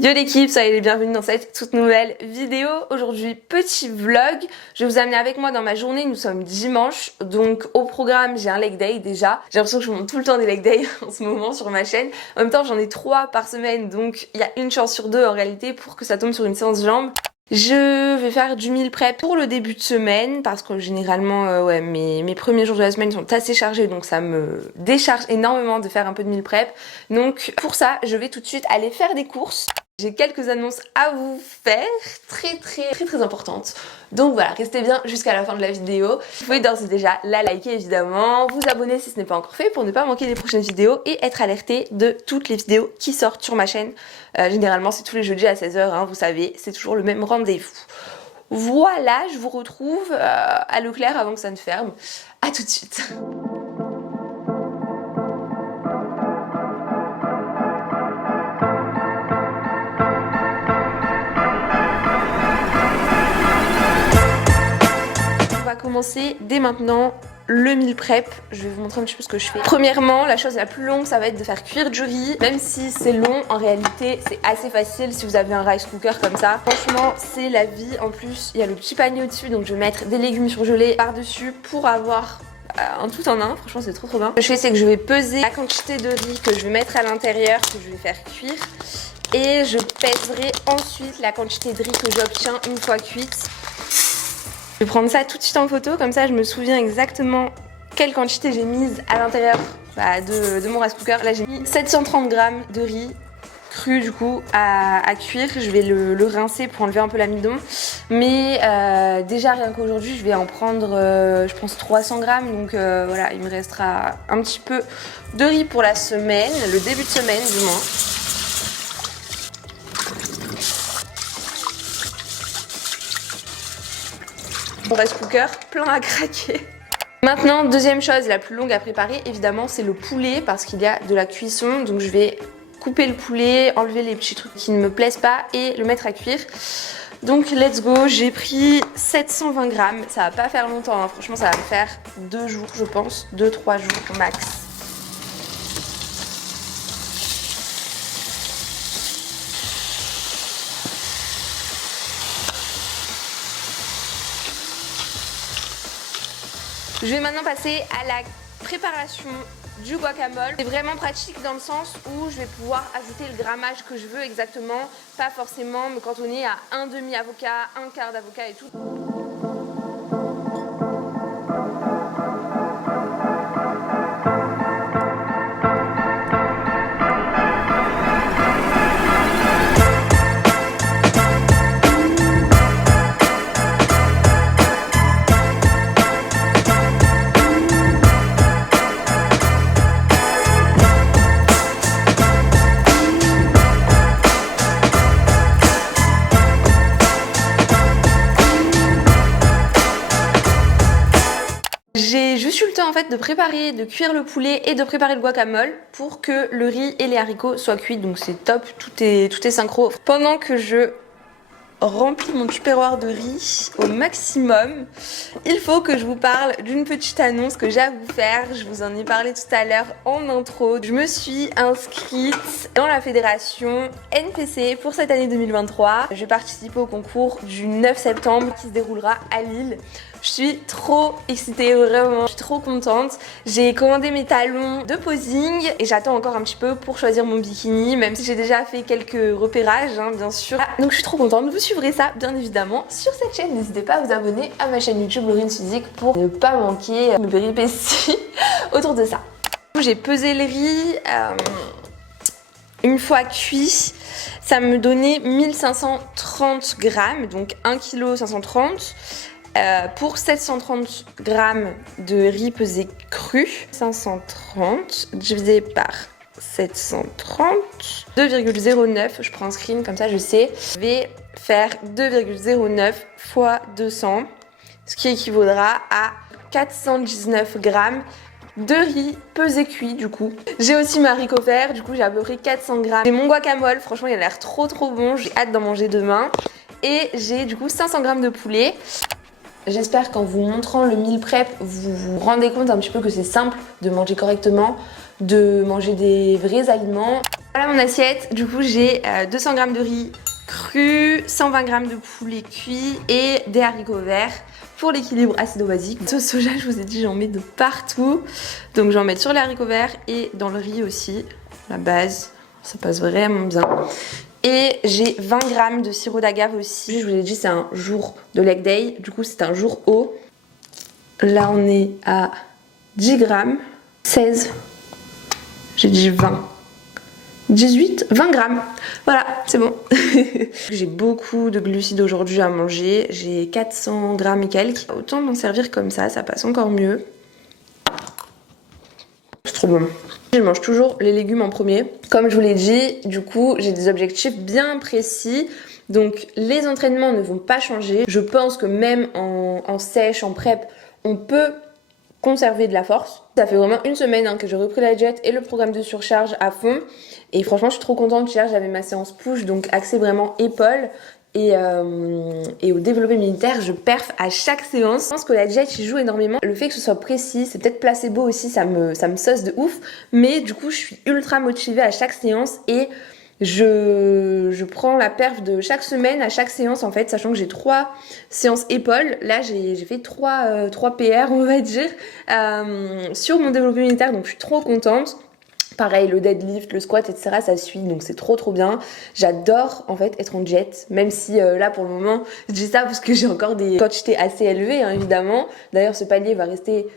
Yo l'équipe, soyez les bienvenus dans cette toute nouvelle vidéo. Aujourd'hui, petit vlog. Je vais vous amener avec moi dans ma journée. Nous sommes dimanche, donc au programme, j'ai un leg day déjà. J'ai l'impression que je monte tout le temps des leg days en ce moment sur ma chaîne. En même temps, j'en ai 3 par semaine, donc il y a une chance sur 2 en réalité pour que ça tombe sur une séance jambes. Je vais faire du meal prep pour le début de semaine parce que généralement mes premiers jours de la semaine sont assez chargés, donc ça me décharge énormément de faire un peu de meal prep. Donc pour ça, je vais tout de suite aller faire des courses. J'ai quelques annonces à vous faire, très importantes. Donc voilà, restez bien jusqu'à la fin de la vidéo. Vous pouvez d'ores et déjà la liker évidemment, vous abonner si ce n'est pas encore fait pour ne pas manquer les prochaines vidéos et être alerté de toutes les vidéos qui sortent sur ma chaîne. Généralement c'est tous les jeudis à 16h, hein, vous savez, c'est toujours le même rendez-vous. Voilà, je vous retrouve à Leclerc avant que ça ne ferme. À tout de suite. On va commencer dès maintenant le meal prep. Je vais vous montrer un petit peu ce que je fais. Premièrement, la chose la plus longue, ça va être de faire cuire du riz. Même si c'est long, en réalité, c'est assez facile si vous avez un rice cooker comme ça. Franchement, c'est la vie. En plus, il y a le petit panier au-dessus, donc je vais mettre des légumes surgelés par-dessus pour avoir un tout en un. Franchement, c'est trop bien. Ce que je fais, c'est que je vais peser la quantité de riz que je vais mettre à l'intérieur, que je vais faire cuire. Et je pèserai ensuite la quantité de riz que j'obtiens une fois cuite. Je vais prendre ça tout de suite en photo, comme ça je me souviens exactement quelle quantité j'ai mise à l'intérieur de mon rice cooker. Là j'ai mis 730 grammes de riz cru du coup à cuire. Je vais le rincer pour enlever un peu l'amidon. Mais déjà rien qu'aujourd'hui je vais en prendre je pense 300 grammes. Donc voilà, il me restera un petit peu de riz pour la semaine, le début de semaine du moins. Mon rice cooker plein à craquer. Maintenant, deuxième chose la plus longue à préparer, évidemment, c'est le poulet parce qu'il y a de la cuisson. Donc je vais couper le poulet, enlever les petits trucs qui ne me plaisent pas et le mettre à cuire. Donc let's go, j'ai pris 720 grammes. Ça va pas faire longtemps, hein. Franchement ça va me faire 2 jours je pense, 2-3 jours max. Je vais maintenant passer à la préparation du guacamole. C'est vraiment pratique dans le sens où je vais pouvoir ajouter le grammage que je veux exactement, pas forcément me cantonner à un demi-avocat, un quart d'avocat et tout. J'ai juste eu le temps en fait de préparer, de cuire le poulet et de préparer le guacamole pour que le riz et les haricots soient cuits, donc c'est top, tout est synchro. Pendant que je remplis mon tupperware de riz au maximum, il faut que je vous parle d'une petite annonce que j'ai à vous faire. Je vous en ai parlé tout à l'heure en intro. Je me suis inscrite dans la fédération NPC pour cette année 2023. Je vais participer au concours du 9 septembre qui se déroulera à Lille. Je suis trop excitée, vraiment, je suis trop contente. J'ai commandé mes talons de posing et j'attends encore un petit peu pour choisir mon bikini, même si j'ai déjà fait quelques repérages, hein, bien sûr. Donc je suis trop contente, vous suivrez ça bien évidemment sur cette chaîne. N'hésitez pas à vous abonner à ma chaîne YouTube Laurine Suzik pour ne pas manquer mes péripéties autour de ça. J'ai pesé le riz une fois cuit. Ça me donnait 1530 grammes, donc 1 kg 530. Pour 730 grammes de riz pesé cru, 530 divisé par 730, 2,09, je prends un screen comme ça je sais, je vais faire 2,09 fois 200, ce qui équivaudra à 419 grammes de riz pesé cuit du coup. J'ai aussi ma haricot vert, du coup j'ai à peu près 400 grammes. J'ai mon guacamole, franchement il a l'air trop bon, j'ai hâte d'en manger demain. Et j'ai du coup 500 grammes de poulet. J'espère qu'en vous montrant le meal prep, vous vous rendez compte un petit peu que c'est simple de manger correctement, de manger des vrais aliments. Voilà mon assiette, du coup j'ai 200 g de riz cru, 120 g de poulet cuit et des haricots verts pour l'équilibre acido-basique. Sauce soja, je vous ai dit, j'en mets de partout. Donc j'en mets sur les haricots verts et dans le riz aussi, la base, ça passe vraiment bien. Et j'ai 20 g de sirop d'agave aussi, je vous l'ai dit, c'est un jour de leg day, du coup c'est un jour haut. Là on est à 10 g, 16, j'ai dit 20. 18, 20 grammes. Voilà, c'est bon. J'ai beaucoup de glucides aujourd'hui à manger. J'ai 400 grammes et quelques. Autant m'en servir comme ça passe encore mieux. C'est trop bon. Je mange toujours les légumes en premier. Comme je vous l'ai dit, du coup, j'ai des objectifs bien précis. Donc les entraînements ne vont pas changer. Je pense que même en sèche, en prep, on peut conserver de la force. Ça fait vraiment une semaine que j'ai repris la diète et le programme de surcharge à fond. Et franchement, je suis trop contente. Hier, j'avais ma séance push, donc axée vraiment épaule. Et au développé militaire, je perf à chaque séance. Je pense que la diète, j'y joue énormément. Le fait que ce soit précis, c'est peut-être placebo aussi, ça me sauce de ouf. Mais du coup, je suis ultra motivée à chaque séance et je prends la perf de chaque semaine à chaque séance en fait, sachant que j'ai 3 séances épaules. Là j'ai fait 3 PR on va dire sur mon développé militaire, donc je suis trop contente. Pareil, le deadlift, le squat, etc. ça suit, donc c'est trop bien. J'adore en fait être en jet, même si là pour le moment je dis ça parce que j'ai encore des quantités assez élevées hein, évidemment. D'ailleurs ce palier va rester,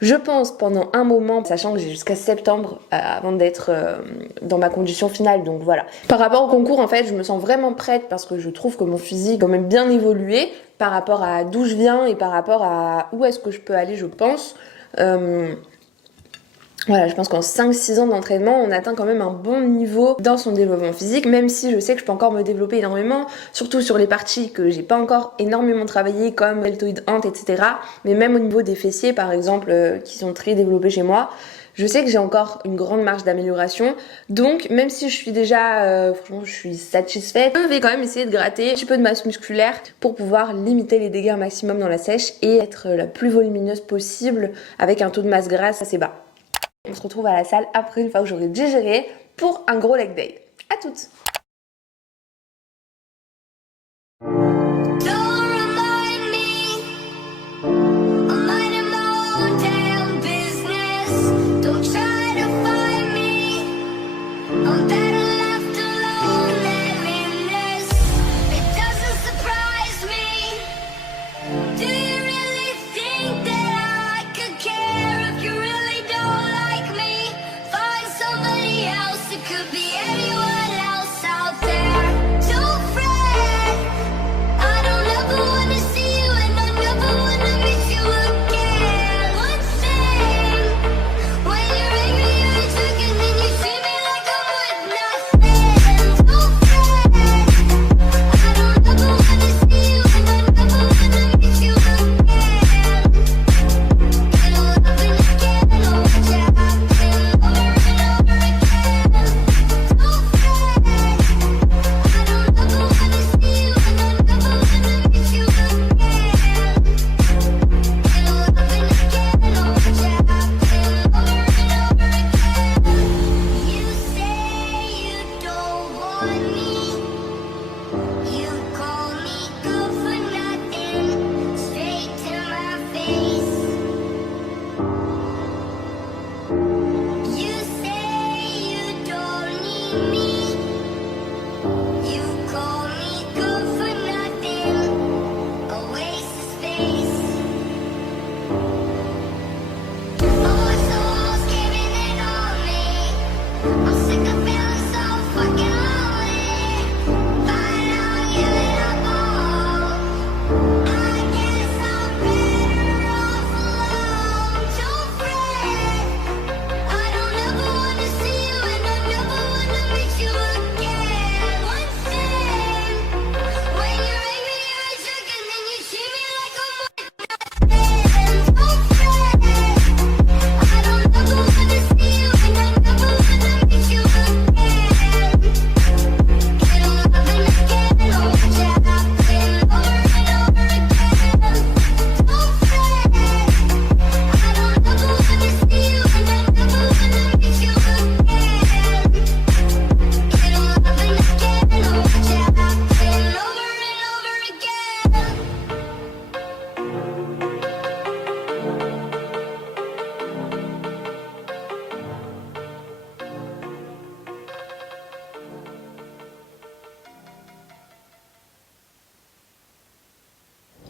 je pense, pendant un moment, sachant que j'ai jusqu'à septembre avant d'être dans ma condition finale, donc voilà. Par rapport au concours, en fait, je me sens vraiment prête parce que je trouve que mon physique a quand même bien évolué par rapport à d'où je viens et par rapport à où est-ce que je peux aller, je pense. Voilà, je pense qu'en 5-6 ans d'entraînement, on atteint quand même un bon niveau dans son développement physique, même si je sais que je peux encore me développer énormément, surtout sur les parties que j'ai pas encore énormément travaillé, comme deltoïde hanche, etc. Mais même au niveau des fessiers, par exemple, qui sont très développés chez moi, je sais que j'ai encore une grande marge d'amélioration. Donc, même si je suis déjà, franchement, je suis satisfaite, je vais quand même essayer de gratter un petit peu de masse musculaire pour pouvoir limiter les dégâts maximum dans la sèche et être la plus volumineuse possible avec un taux de masse grasse assez bas. On se retrouve à la salle après une fois que j'aurai digéré pour un gros leg day. À toutes! Could be anyone else.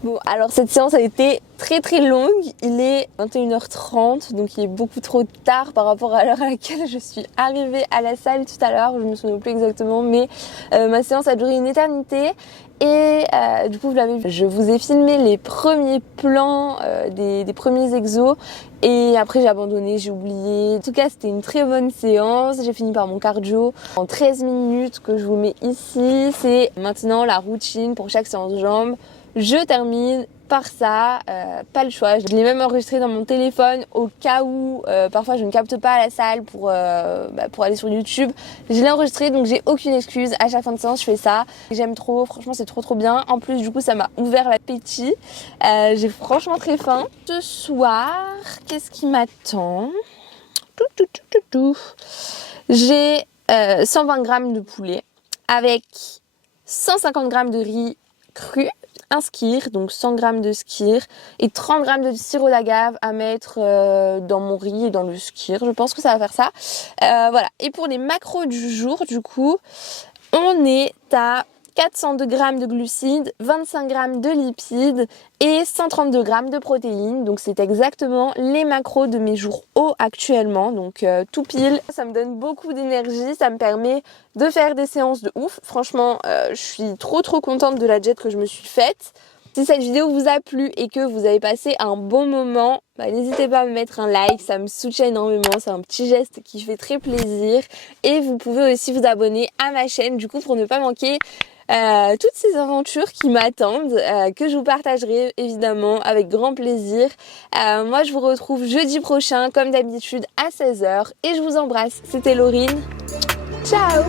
Bon, alors cette séance a été très longue. Il est 21h30, donc il est beaucoup trop tard par rapport à l'heure à laquelle je suis arrivée à la salle tout à l'heure. Je me souviens plus exactement, mais ma séance a duré une éternité. Et du coup, je vous ai filmé les premiers plans des premiers exos. Et après j'ai abandonné, j'ai oublié. En tout cas, c'était une très bonne séance. J'ai fini par mon cardio en 13 minutes que je vous mets ici. C'est maintenant la routine pour chaque séance de jambes. Je termine par ça, pas le choix. Je l'ai même enregistré dans mon téléphone au cas où parfois je ne capte pas à la salle pour aller sur YouTube. Je l'ai enregistré, donc j'ai aucune excuse. À chaque fin de séance, je fais ça. J'aime trop, franchement c'est trop bien. En plus du coup ça m'a ouvert l'appétit. J'ai franchement très faim. Ce soir, qu'est-ce qui m'attend? J'ai 120 grammes de poulet avec 150 grammes de riz cru, un skyr, donc 100 grammes de skyr et 30 grammes de sirop d'agave à mettre dans mon riz et dans le skyr. Je pense que ça va faire ça. Voilà. Et pour les macros du jour, du coup, on est à 402 grammes de glucides, 25 grammes de lipides et 132 grammes de protéines. Donc c'est exactement les macros de mes jours hauts actuellement. Donc tout pile. Ça me donne beaucoup d'énergie, ça me permet de faire des séances de ouf. Franchement, je suis trop contente de la diète que je me suis faite. Si cette vidéo vous a plu et que vous avez passé un bon moment, n'hésitez pas à me mettre un like, ça me soutient énormément, c'est un petit geste qui fait très plaisir. Et vous pouvez aussi vous abonner à ma chaîne du coup pour ne pas manquer toutes ces aventures qui m'attendent, que je vous partagerai évidemment avec grand plaisir. Moi je vous retrouve jeudi prochain comme d'habitude à 16h et je vous embrasse. C'était Laurine. Ciao.